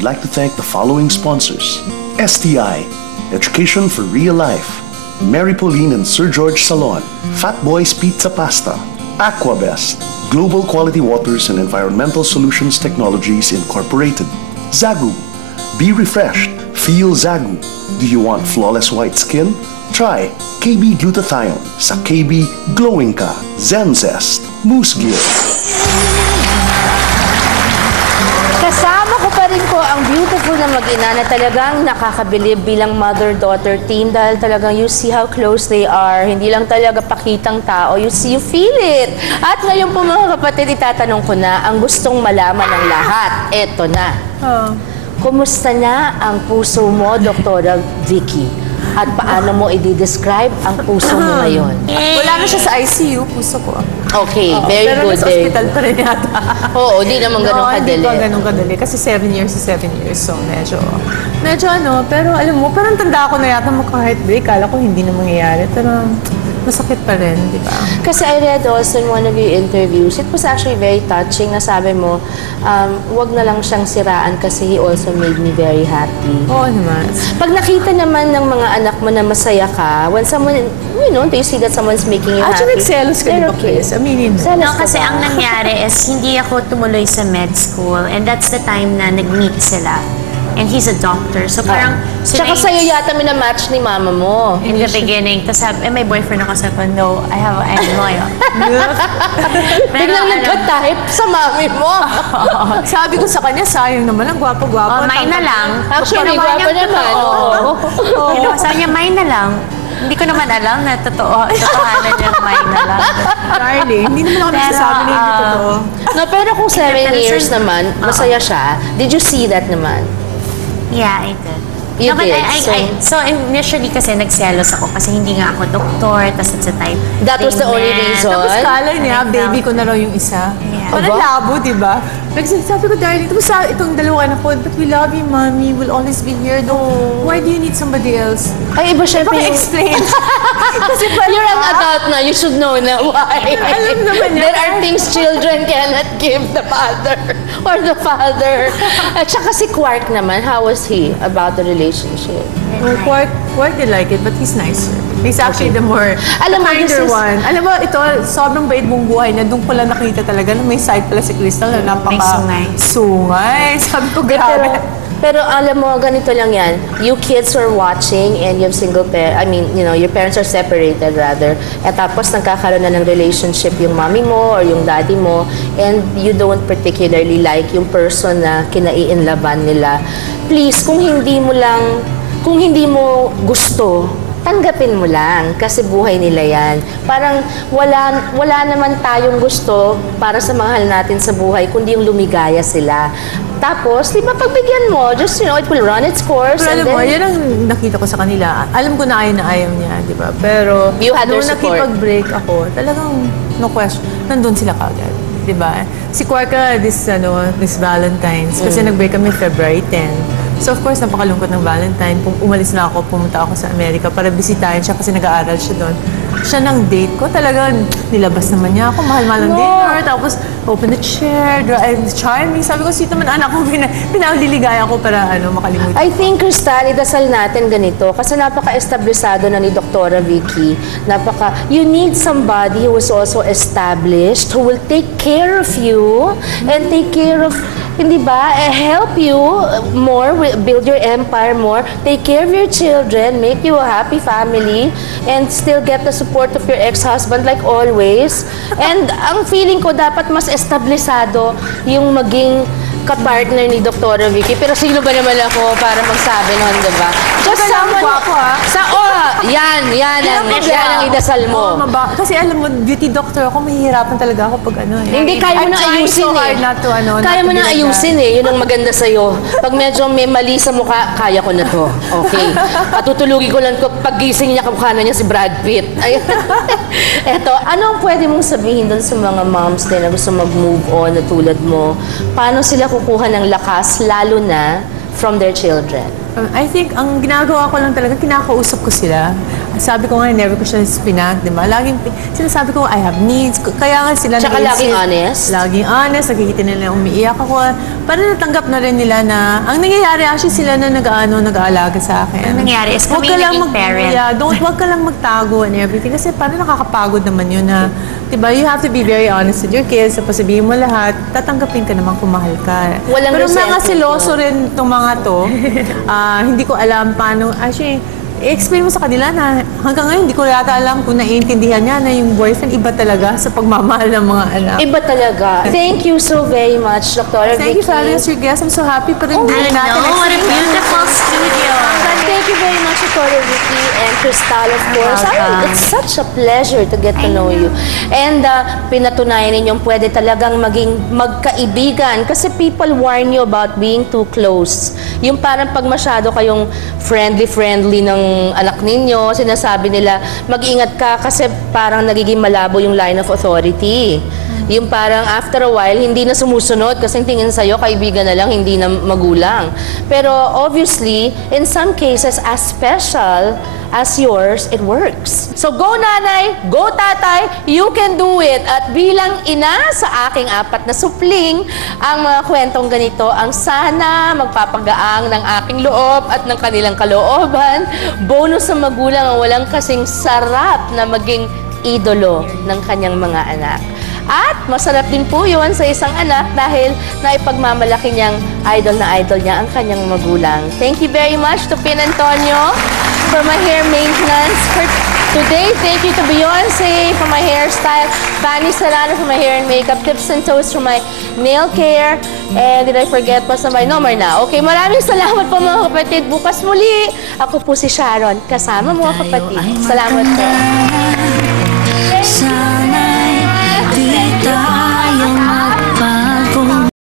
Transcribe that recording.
would like to thank the following sponsors: STI, Education for Real Life; Mary Pauline and Sir George Salon; Fat Boys Pizza Pasta; Aquabest, Global Quality Waters and Environmental Solutions Technologies Incorporated; Zagu, be refreshed, feel Zagu. Do you want flawless white skin? Try KB Glutathione sa KB Glowing Ka; Zenzest, Moose Gear. Kasama ko pa rin po ang beautiful na mag-ina na talagang nakakabilib bilang mother-daughter team dahil talagang you see how close they are. Hindi lang talaga pakitang tao, you see, you feel it. At ngayon po mga kapatid, itatanong ko na ang gustong malaman ng lahat. Eto na. Kumusta na ang puso mo, Dr. Vicky? At paano mo i-describe ang puso mo ngayon? Wala na siya sa ICU, puso ko. Okay, very pero good. Pero nasa hospital pa rin yata. Oo, di naman ganun kadali. Hindi pa ganun kadali. Kasi 7 years to 7 years. So, medyo ano. Pero alam mo, parang tanda ko na yata maka-heartbreak. Kala ko hindi na mangyayari. Pero masakit pa rin, di ba? Kasi I read also in one of your interviews, it was actually very touching na sabi mo, wag na lang siyang siraan kasi he also made me very happy. Oo naman. Pag nakita naman ng mga anak mo na masaya ka, when someone, you know, do you see that someone's making you happy? Actually, nagselos ka, di ba, Chris? Aminin mo. No, kasi ang nangyari is hindi ako tumuloy sa med school and that's the time na nag-meet sila. And he's a doctor. So parang... Tsaka sa'yo yata minamatch ni mama mo. In the beginning. Tapos may boyfriend ako. Sabi ko, no, I'm loyal. Biglang nagka-type sa mami mo. Sabi ko sa kanya, sayang naman, ang gwapo-gwapo. May na lang. Actually, gwapo naman. Sabi niya, may na lang. Hindi ko naman alam na totohanan niya may na lang. Darling, hindi naman ako nagsasabi na hindi totoo. No, pero kung 7 years naman, masaya siya, did you see that naman? Yeah, I did. You did? So initially kasi nagselos ako kasi hindi nga ako doktor, tapos it's a type. That was the only reason? Tapos kala niya, baby ko na raw yung isa. Parang labo, di ba? Sabi ko, darling, tapos itong dalawang anak ko, but we love you, mommy, we'll always be here. Why do you need somebody else? Ay, iba syempre yung... explain. Kasi you're an adult na, you should know na why. Alam naman niya. There are things children cannot give the mother or the father. At saka si Quark naman, how was he about the relationship? Well, Quark did like it, but he's nicer. He's actually the more kinder one. Alam mo, ito, sobrang bait mong buhay na doon ko lang nakita talaga na may side pala si Crystal na napaka-sungay. Sabi ko, grabe. Pero alam mo, ganito lang yan. You kids who are watching and you have single parents, I mean, you know, your parents are separated rather. At tapos nagkakaroon na ng relationship yung mommy mo or yung daddy mo and you don't particularly like yung person na kinai-inlaban nila. Please, kung hindi mo gusto, tanggapin mo lang kasi buhay nila yan. Parang wala naman tayong gusto para sa mahal natin sa buhay kundi yung lumigaya sila. Tapos, di ba, pagbigyan mo, just, you know, it will run its course. Pero alam mo, yan ang nakita ko sa kanila. Alam ko na ayaw niya, di ba? Pero, nung nakipag-break ako, talagang, no question, nandun sila kagad. Di ba? Si Quarka, this Valentine's, kasi nag-break kami February 10. So, of course, napakalungkot ng Valentine. Umalis na ako, pumunta ako sa Amerika para bisitahin siya kasi nag-aaral siya doon. Siya ng date ko, talagang nilabas naman niya ako, mahal-mahal ng dinner, tapos open the chair, charming. Sabi ko, sweet naman anak ko, pinaliligaya ko para makalimutan. I think, Crystal, idasal natin ganito kasi napaka-establisado na ni Dr. Vicky. You need somebody who is also established, who will take care of you and take care of, hindi ba, help you more, build your empire more, take care of your children, make you a happy family, and still get the support of your ex-husband like always. And ang feeling ko, dapat mas establisado yung maging kapartner ni Dr. Vicky. Pero sino ba naman ako para magsabi nun, diba? Just someone... Guwapo, ha? Yan ang idasal mo. Kasi alam mo, beauty doctor ako, mahihirapan talaga ako pag Hindi, kaya mo na ayusin Kaya mo na ayusin Yun ang maganda sa'yo. Pag medyo may mali sa mukha, kaya ko na to. Okay. Patutulugin ko lang pag-gising niya, kamukha na niya si Brad Pitt. Eto, ano ang pwede mong sabihin doon sa mga moms din na gusto mag-move on na tulad mo? Paano sila kukuha ng lakas, lalo na from their children? I think, ang ginagawa ko lang talaga, kinakausap ko sila. Sabi ko nga, never ko siya spinag, di ba? Laging, sinasabi ko, I have needs. Kaya nga sila tsaka laging honest? Laging honest, nakikita nila umiiyak ako. Parang natanggap na rin nila na, ang nangyayari, actually sila na nag-aalaga sa akin. Ang nangyayari is kami naging parent. Yeah, wag ka lang magtago and everything. Kasi parang nakakapagod naman yun na, di ba, you have to be very honest with your kids. Tapos sabihin mo lahat, tatanggapin ka naman kung mahal ka. Walang pero mga resentment siloso rin itong mga to. Hindi ko alam paano, actually, i-explain mo sa kanila na hanggang ngayon hindi ko yata alam kung naiintindihan niya na yung boyfriend iba talaga sa pagmamahal ng mga anak. Iba talaga. Thank you so very much, Dr. Vicky. Thank you for having us your guest. I'm so happy pa rin I know, what a beautiful studio. Thank you very much, Dr. Vicky and Crystal, of course. It's such a pleasure to get to know you. And pinatunayan ninyong pwede talagang maging magkaibigan kasi people warn you about being too close. Yung parang pag masyado kayong friendly ng anak ninyo, sinasabi nila, mag-ingat ka kasi parang nagiging malabo yung line of authority. Yung parang after a while, hindi na sumusunod kasi tingin sa'yo, kaibigan na lang, hindi na magulang. Pero obviously, in some cases, as special as yours, it works. So go nanay, go tatay, you can do it. At bilang ina sa aking 4 na supling, ang mga kwentong ganito ang sana magpapagaang ng aking loob at ng kanilang kalooban. Bonus sa magulang ang walang kasing sarap na maging idolo ng kanyang mga anak. At masarap din po yun sa isang anak dahil naipagmamalaki niyang idol na idol niya ang kanyang magulang. Thank you very much to Pin Antonio for my hair maintenance for today. Thank you to Beyonce for my hairstyle, Fanny Serrano for my hair and makeup, Tips and Toes for my nail care, and did I forget pa somebody? No more na. Okay, maraming salamat po mga kapatid. Bukas muli, ako po si Sharon, kasama mga kapatid. Salamat po.